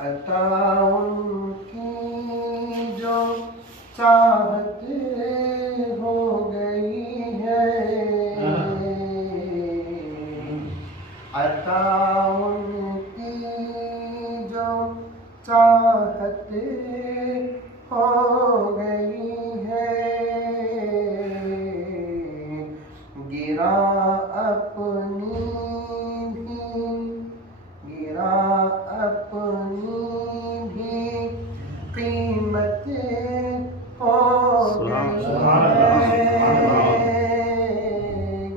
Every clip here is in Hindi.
अता उनकी जो चाहत हो गई है, अता उनकी जो चाहत हो गई है, गिरा अपनी कीमत हो गई है,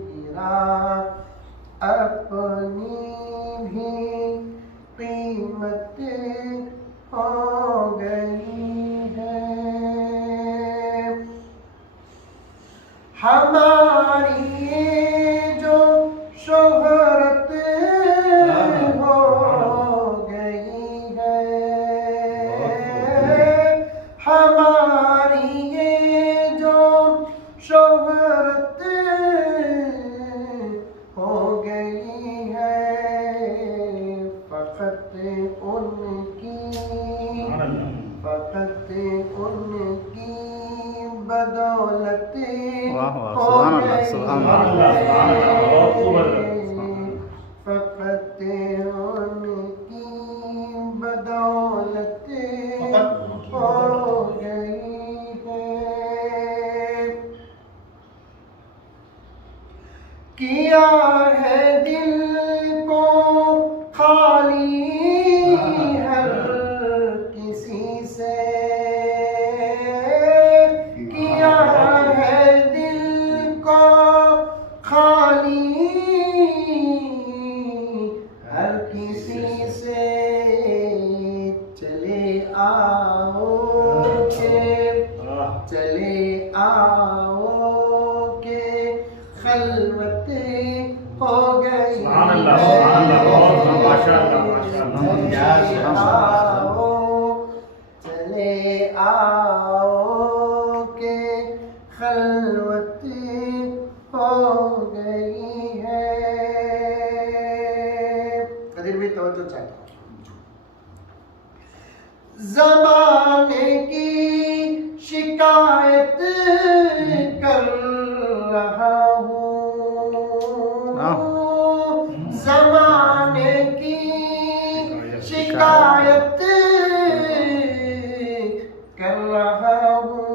गिरा अपनी भी कीमत हो गई है। हमारी जो शोहरत हो गई है, हमारी ये जो शोहरत हो गई है, फकत उनकी बदौलत हो गई है, फकत उनकी बदौलत हो गई है। किया है दिल को खाली हर किसी से, किया है दिल को खाली हर किसी से, चले आओ के खलवत हो गई है, चले आओ के खलवत हो गई है। कदीर भी तवज्जो चाहता हूँ। ज़माने की शिकायत कर रहा हूँ, ज़माने की शिकायत कर रहा हूँ,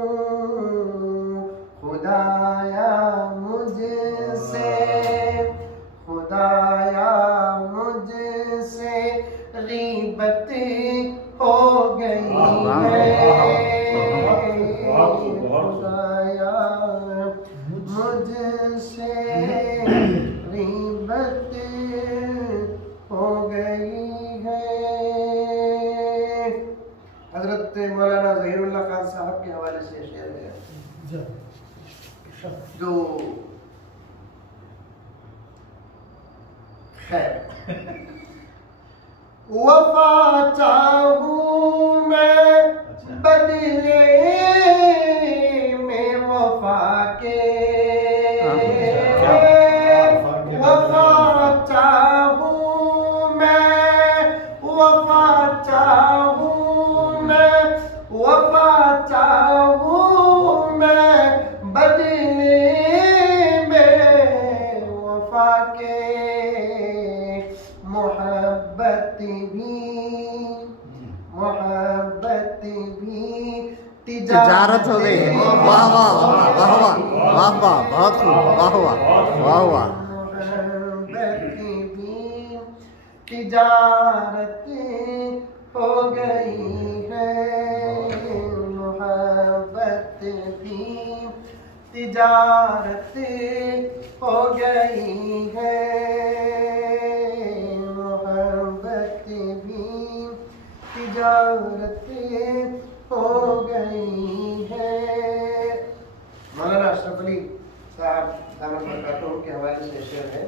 खुदाया मुझसे ग़ीबत हो गई है, खुदाया मुझसे ग़ीबत हो गई है। हज़रत मौलाना ज़हीरुल्लाह खान साहब के हवाले से शेर है जो खैर वफा चाहूं मैं बदले में वफा के, वफा चाहूं मैं, वफा चाहूं मैं, वफा चाहूं मैं बदले में वफा के, मोहब्बत भी तिजारत हो गई। वाह वाह वाह वाह वाह वाह वाह, बहुत खूब, वाह वाह वाह वाह। मोहब्बत भी तिजारत हो गई है, मोहब्बत भी तिजारत हो गई है, मोहब्बत भी तिजारत हो गई है। मौलाना अशरफ अली साहब दामन बरकातहू के हवाले से शेर है।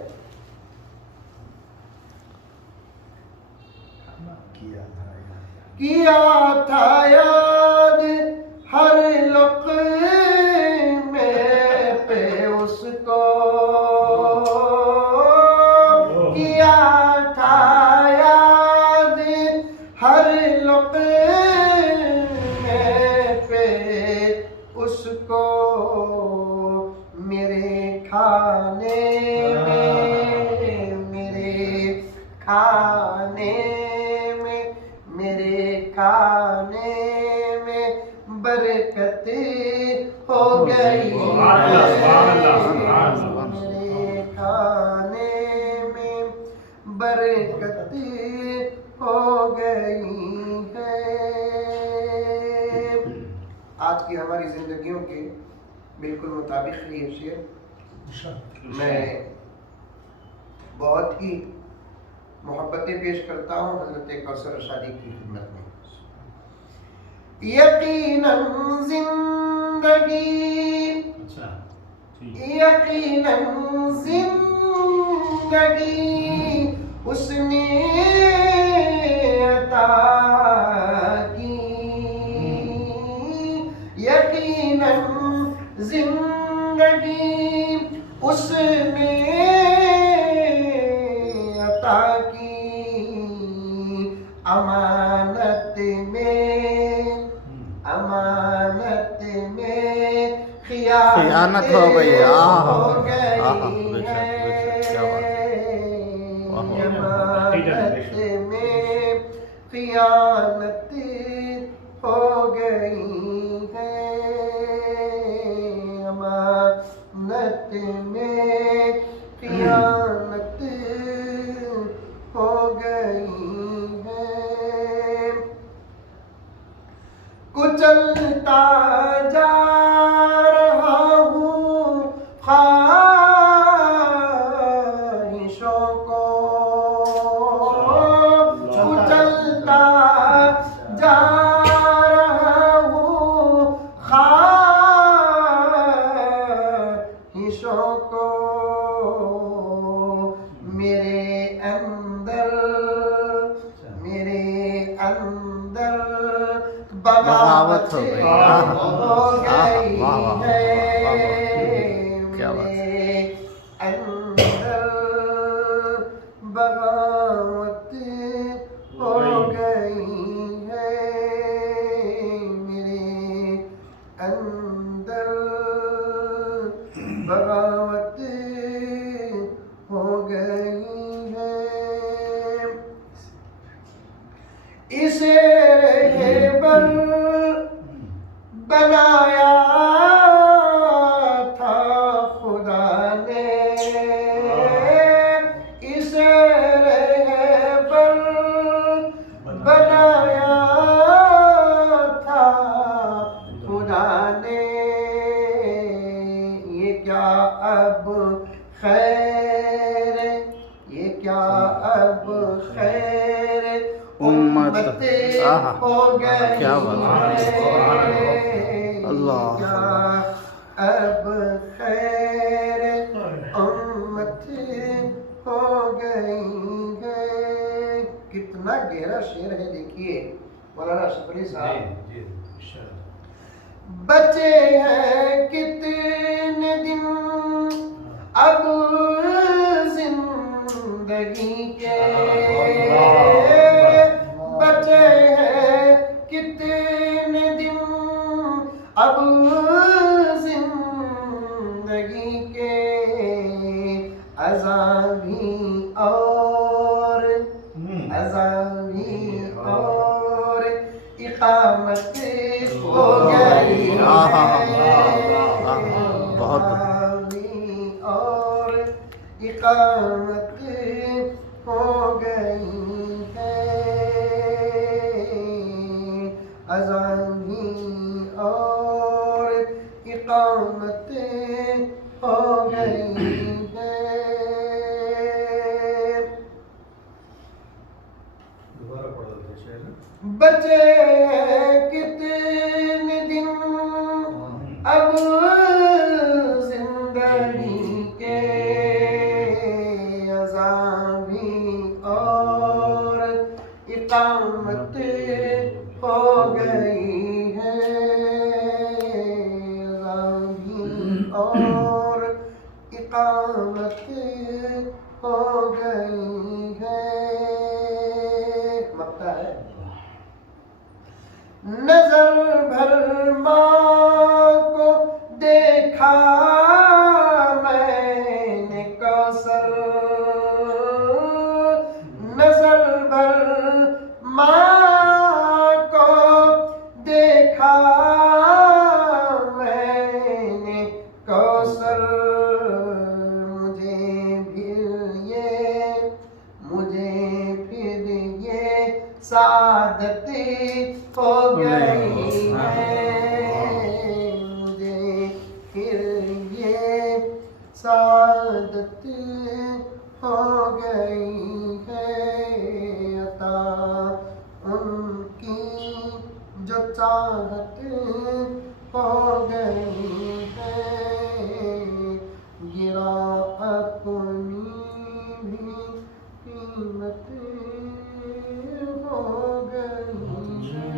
किया था याद हर लुक़्मे पे उसको, किया था याद हर हर लुक़मे पे उसको मेरे खाने में, मेरे खाने में बरकत हो गई है। मेरे खाने में बरकत हो गई है। आज की हमारी जिंदगियों के बिल्कुल मुताबिक है ये शेर। मैं बहुत ही मोहब्बतें पेश करता हूँ हज़रत कौसर रशादी की खिदमत में। यकीनन जिंदगी, यकीनन जिंदगी उसने अता की, यकीनन जिंदगी उसने अता की। अमानत में खियानत हो गई है। अमानत में खियानत हो गई है। अमानत में खियानत हो गई है। कुचलता जा रहा हूँ ख्वाहिशों को, कुचलता जा रहा हूँ ख्वाहिशों को। मेरे अंदर बगावत हो गई है। क्या बात है। अंदर बगावत हो गई है। मेरे अंदर बगावत हो गई है। इसे रहबर बनाया था खुदा ने, इसे रहबर बनाया था खुदा ने। ये क्या अब खैर, ये क्या अब खैर उम्मत हो गई। क्या बात है। अल्लाह, क्या अब खैर उम्मत हो गई है। कितना गहरा शेर है, देखिए मौलाना अशरफ अली साहब। बचे हैं कितने दिन अब जिंदगी के, बचे हैं कितने दिन अब जिंदगी के। अज़ामी और इकामत हो गई है। बहुत और इकामत हो गई है। अज़ानी और इकामत हो गई है। बचे कितने दिन अब जिंदगी के। अज़ानी और इकामत हो गई है। अज़ानी और इकामत हो गई है। मक्ता है नजर भर माँ को देखा मैंने कौसर, नजर भर माँ को देखा मैंने कौसर। मुझे फिर ये सादत हो गई है, मुझे फिर ये सादत हो गई है। अता उनकी जो चाहत हो गई है, गिरा अपनी भी कीमत हो गई है।